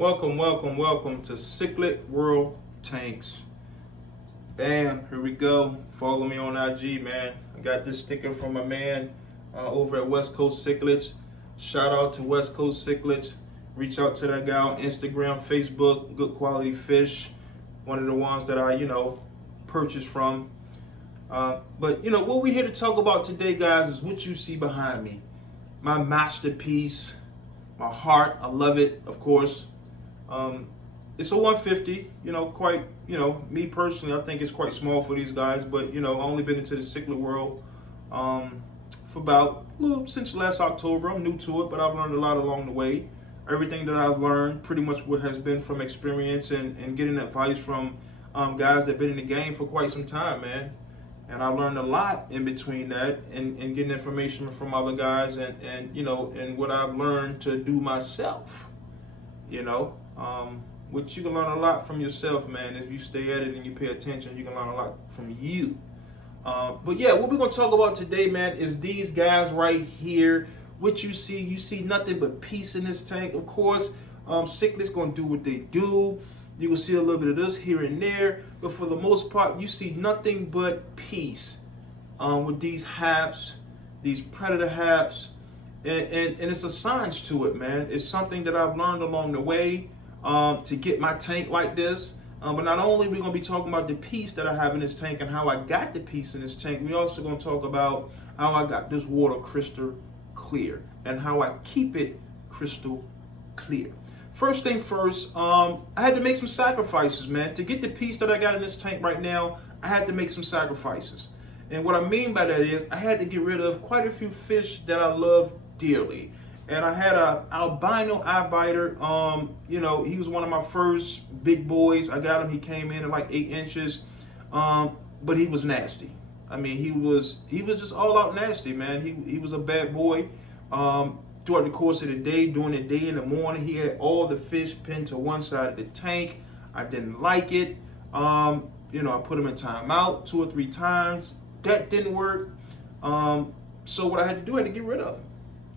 Welcome to Cichlid World Tanks. Bam, here we go. Follow me on IG, man. I got this sticker from my man over at West Coast Cichlids. Shout out to West Coast Cichlids. Reach out to that guy on Instagram, Facebook. Good quality fish. One of the ones that I, purchased from. But what we're here to talk about today, guys, is what you see behind me. My masterpiece, my heart. I love it, of course. It's a 150, me personally, I think it's quite small for these guys, but, I've only been into the cichlid world for since last October. I'm new to it, but I've learned a lot along the way. Everything that I've learned pretty much what has been from experience and getting advice from guys that have been in the game for quite some time, man. And I learned a lot in between that and getting information from other guys and what I've learned to do myself, which you can learn a lot from yourself, man. If you stay at it and you pay attention, you can learn a lot from you. What we're going to talk about today, man, is these guys right here. What you see nothing but peace in this tank. Of course, Cichlid's going to do what they do. You will see a little bit of this here and there, but for the most part, you see nothing but peace with these haps, these predator haps, and it's a science to it, man. It's something that I've learned along the way to get my tank like this. But not only are we going to be talking about the peace that I have in this tank and how I got the peace in this tank, we're also going to talk about how I got this water crystal clear and how I keep it crystal clear. First thing first, I had to make some sacrifices, man. To get the peace that I got in this tank right now, I had to make some sacrifices. And what I mean by that is I had to get rid of quite a few fish that I love dearly. And I had a albino eye biter. He was one of my first big boys. I got him. He came in at like 8 inches, but he was nasty. I mean, he was just all out nasty, man. He was a bad boy. Throughout the course of the day, during the day in the morning, he had all the fish pinned to one side of the tank. I didn't like it. I put him in timeout 2 or 3 times. That didn't work. So what I had to do, I had to get rid of him.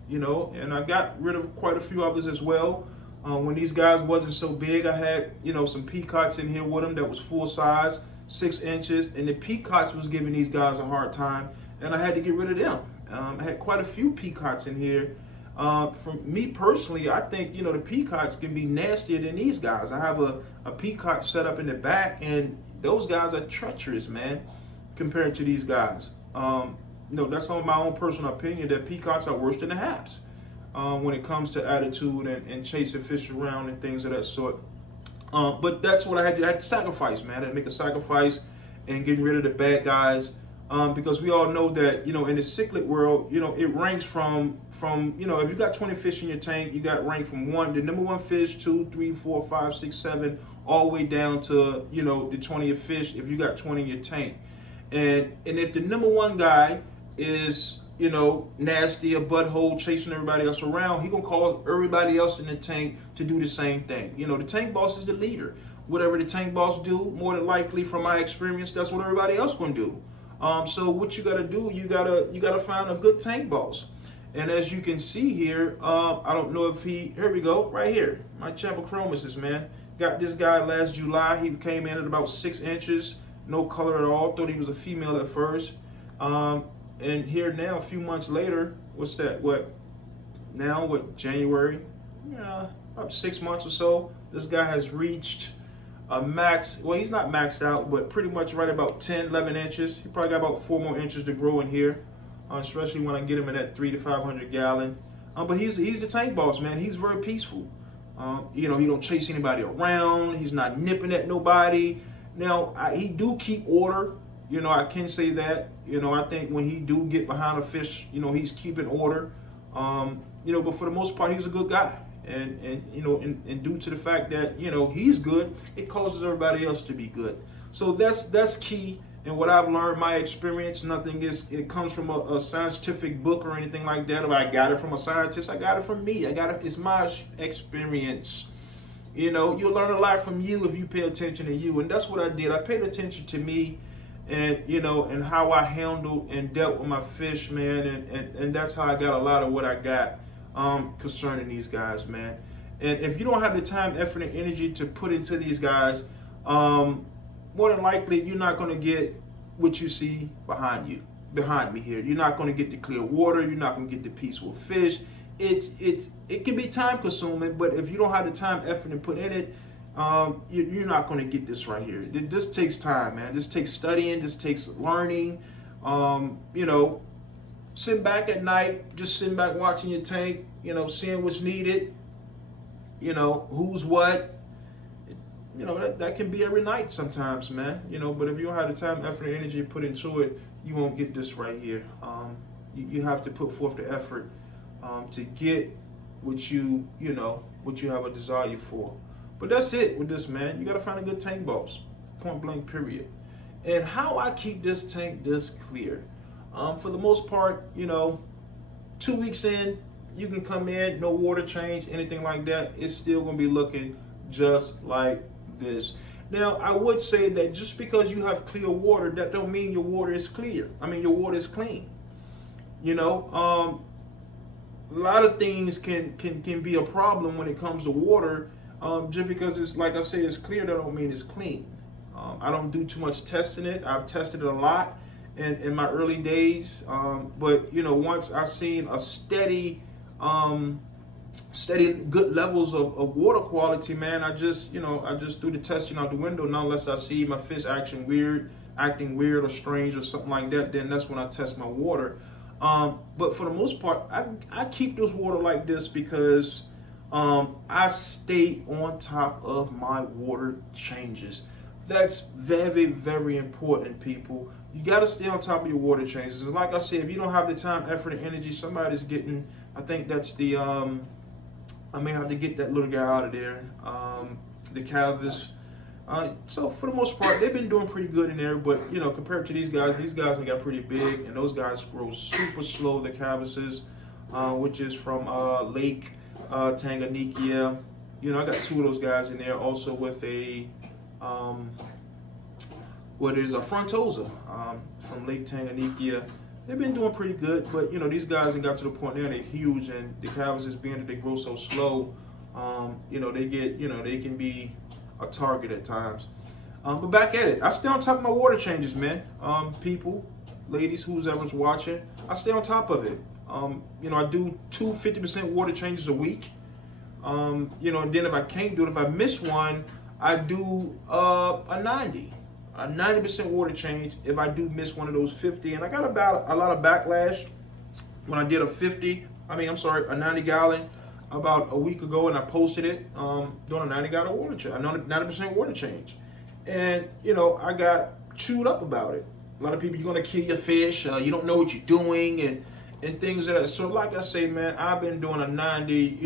And I got rid of quite a few others as well. When these guys wasn't so big, I had, some peacocks in here with them that was full size, 6 inches. And the peacocks was giving these guys a hard time, and I had to get rid of them. I had quite a few peacocks in here. For me personally, I think, the peacocks can be nastier than these guys. I have a peacock set up in the back, and those guys are treacherous, man, compared to these guys. That's on my own personal opinion that peacocks are worse than the haps when it comes to attitude and chasing fish around and things of that sort. But that's what I had to sacrifice, man. I had to make a sacrifice and getting rid of the bad guys. Because we all know that, in the cichlid world, it ranks from if you got 20 fish in your tank, you got ranked from the number 1 fish, 2, 3, 4, 5, 6, 7, all the way down to, the 20th fish if you got 20 in your tank. And if the number 1 guy is, nasty, a butthole, chasing everybody else around, he gonna cause everybody else in the tank to do the same thing. The tank boss is the leader. Whatever the tank boss do, more than likely, from my experience, that's what everybody else gonna do. So what you gotta do, you gotta find a good tank boss. And as you can see here, I don't know if here we go, right here, my Champochromis, man. Got this guy last July. He came in at about 6 inches, no color at all. Thought he was a female at first. And here now, a few months later, what's that? January? Yeah, about 6 months or so. This guy has reached a max. Well, he's not maxed out, but pretty much right about 10, 11 inches. He probably got about 4 more inches to grow in here, especially when I get him in that 300 to 500 gallon. But he's the tank boss, man. He's very peaceful. He don't chase anybody around. He's not nipping at nobody. Now, he do keep order. I can say that. I think when he do get behind a fish, he's keeping order. But for the most part, he's a good guy. And due to the fact that, he's good, it causes everybody else to be good. So that's key. And what I've learned, my experience, it comes from a scientific book or anything like that. If I got it from a scientist, I got it from me. It's my experience. You'll learn a lot from you if you pay attention to you. And that's what I did. I paid attention to me and, and how I handled and dealt with my fish, man. And that's how I got a lot of what I got concerning these guys, man. And if you don't have the time, effort, and energy to put into these guys, more than likely you're not going to get what you see behind me here. You're not going to get the clear water. You're not going to get the peaceful fish. It can be time consuming, but if you don't have the time, effort, and put in it, you're not going to get this right here. This takes time, man. This takes studying. This takes learning. Sitting back at night, just sitting back watching your tank, seeing what's needed, who's what. That can be every night sometimes, man. But if you don't have the time, effort, and energy put into it, you won't get this right here. You have to put forth the effort to get what you have a desire for. But that's it with this, man. You got to find a good tank boss. Point blank, period. And how I keep this tank this clear. For the most part, 2 weeks in, you can come in, no water change, anything like that. It's still going to be looking just like this. Now, I would say that just because you have clear water, that don't mean your water is clear. I mean, your water is clean. A lot of things can be a problem when it comes to water. Just because it's, like I say, it's clear, that don't mean it's clean. I don't do too much testing it. I've tested it a lot in my early days. But once I seen a steady good levels of water quality, man, I just threw the testing out the window. Not unless I see my fish acting weird or strange or something like that, then that's when I test my water. But for the most part, I keep this water like this because I stay on top of my water changes. That's very, very important, people. You got to stay on top of your water changes. And like I said, if you don't have the time, effort, and energy, somebody's getting, I think that's the, I may have to get that little guy out of there, the Calvis. So for the most part, they've been doing pretty good in there. But, compared to these guys have got pretty big. And those guys grow super slow, the Calvises, which is from Lake Tanganyika. I got 2 of those guys in there, also with a a frontosa from Lake Tanganyika. They've been doing pretty good, but these guys have got to the point now they're huge, and the Calvises, being that they grow so slow, they get they can be a target at times. But back at it, I stay on top of my water changes, man. People, ladies, who's ever's watching, I stay on top of it. I do 2 50% water changes a week. And then if I can't do it, if I miss one, I do a 90% water change if I do miss one of those 50. And I got about a lot of backlash when I did a 90 gallon about a week ago, and I posted it doing a 90 gallon water change, 90% water change. And, I got chewed up about it. A lot of people, you're going to kill your fish, you don't know what you're doing, and things like that. So like I say, man, I've been doing a 90,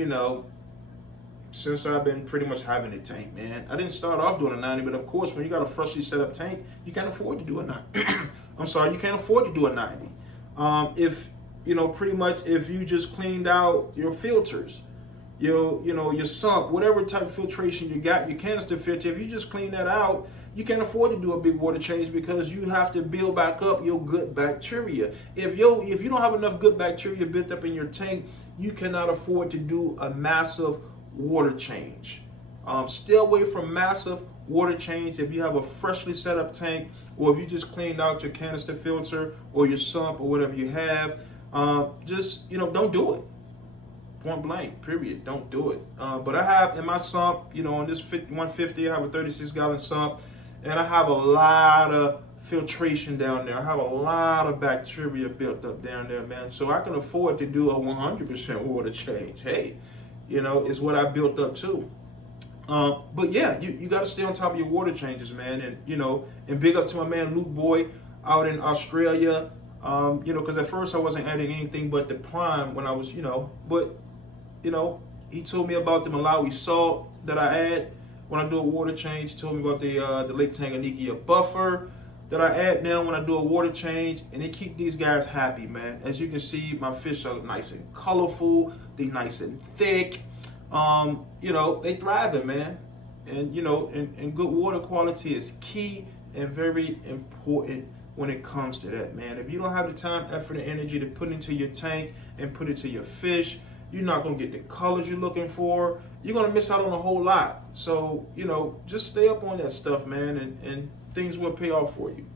since I've been pretty much having a tank, man. I didn't start off doing a 90, but of course, when you got a freshly set up tank, you can't afford to do a 90. You can't afford to do a 90. If you just cleaned out your filters, your sump, whatever type of filtration you got, your canister filter, if you just clean that out, you can't afford to do a big water change because you have to build back up your good bacteria. If you don't have enough good bacteria built up in your tank, you cannot afford to do a massive water change. Stay away from massive water change if you have a freshly set up tank, or if you just cleaned out your canister filter or your sump or whatever you have. Don't do it. Point blank, period. Don't do it. But I have in my sump, on this 150, I have a 36 gallon sump, and I have a lot of filtration down there. I have a lot of bacteria built up down there, man. So I can afford to do a 100% water change. Hey, is what I built up too. But yeah, you got to stay on top of your water changes, man. And big up to my man Luke Boy out in Australia. Because at first I wasn't adding anything but the prime when I was, he told me about the Malawi salt that I add when I do a water change. He told me about the Lake Tanganyika buffer that I add now when I do a water change, and they keep these guys happy, man. As you can see, my fish are nice and colorful. They nice and thick. They thriving, man. And good water quality is key and very important when it comes to that, man. If you don't have the time, effort, and energy to put into your tank and put it to your fish, You're not going to get the colors you're looking for. You're going to miss out on a whole lot. So, just stay up on that stuff, man, and things will pay off for you.